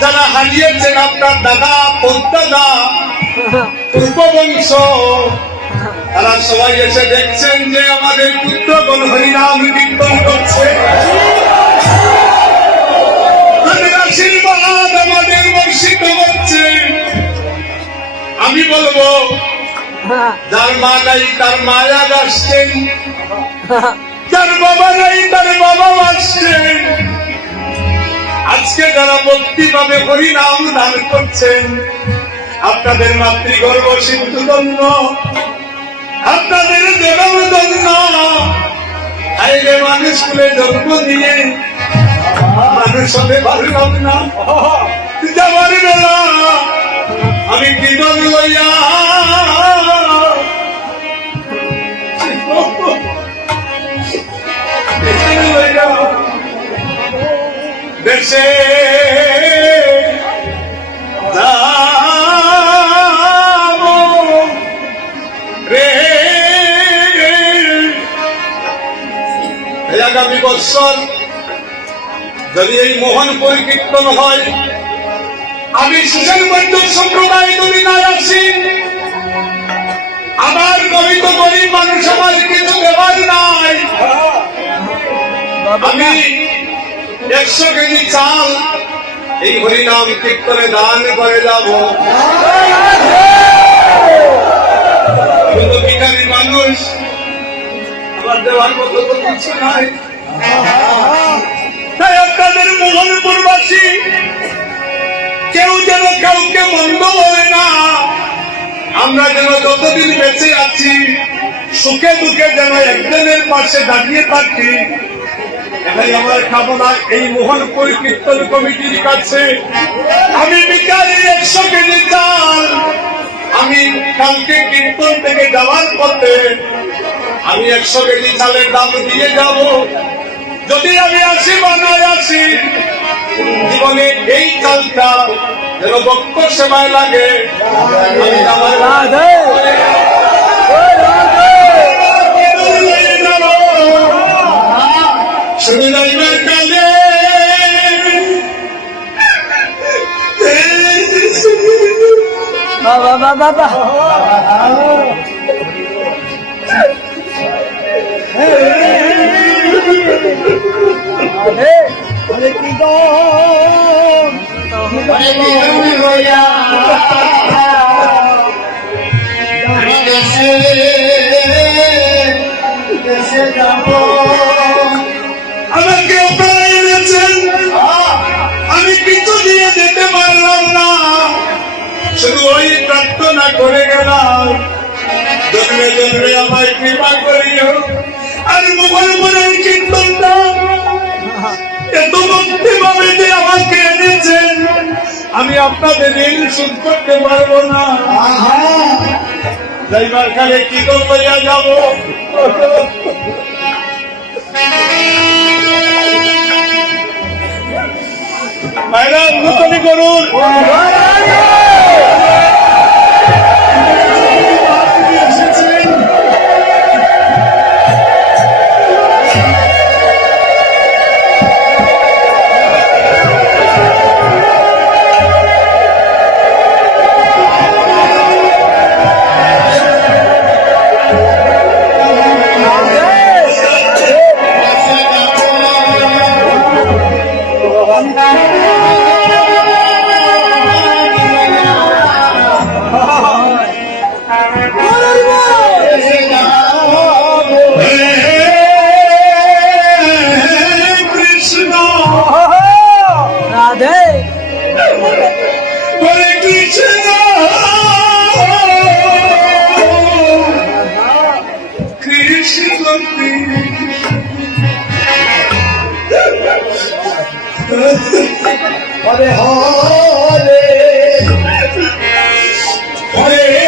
যারা হারিয়েছেন আপনার দাদা পদ্মাদা পূর্ববংশ, তারা সবাই এসে দেখছেন যে আমাদের পুত্রগণ হরিনাম কীর্তন করছে। তাদের আশীর্বাদ আমাদের বর্ষিত হচ্ছে। আমি বলবো, যার মা নাই তার মায়া আসছেন, যার বাবা নাই তার বাবা আসছেন। আজকে যারা ভক্তি ভাবে হরিনাম দান করছেন, আপনাদের মাতৃগর্ভ সিন্ধু ধন্য, আপনাদের জন্ম ধন্য। আইলে মানুষ কুলে জন্ম দিয়ে মানুষ হতে পারলাম না, যাবার বেলা আমি কীর্তন লইয়া দেশে যাবো রে। আগামী বৎসর যদি এই মোহন পরিকীর্তন হয়, আমি সুশীল বৈদ্য সম্প্রদায় যদি না আসি, আমার গরিব গরিব মানুষ আমার কিছু দেওয়ার নাই। আমি 100 কেজি চাল এই হরিনাম কীর্তনে দান করে যাব। আমি তো ভিখারি মানুষ, আমার দেওয়ার মতো তো কিছু নাই। তাই আপনাদের মোহনপুরবাসী কেউ যেন কাউকে মন্দ বলে না। আমরা যেন যতদিন বেঁচে আছি সুখে দুঃখে যেন একজনের পাশে দাঁড়িয়ে থাকি, এটাই আমার কামনা। এই মোহনপুর কীর্তন কমিটির কাছে আমি ভিখারি 100 কেজি চাল, আমি কালকে কীর্তন থেকে যাওয়ার পথে আমি 100 কেজি চালের দাম দিয়ে যাব। যদি আমি আসি বা না আসি, জীবনে এই চালটা যেন ভক্ত সেবায় লাগে। আমি শুধু যাইবার কালে বাবা কি গো আমি দেশে যাব। আমাকে আপনারা এনেছেন, আমি কিছু দিয়ে যেতে পারলাম না, শুধু ওই প্রার্থনা করে গেলাম, জন্মে জন্মে আমায় কৃপা করিও। আর মোহনপুরের কীর্তনটা এত ভক্তি ভাবে যে আমাকে এনেছেন, আমি আপনাদের ঋণ শোধ করতে পারবো না। যাইবার কালে কি লইয়া যাব। ভাইরা নতুন করুন। হরে হরে হরে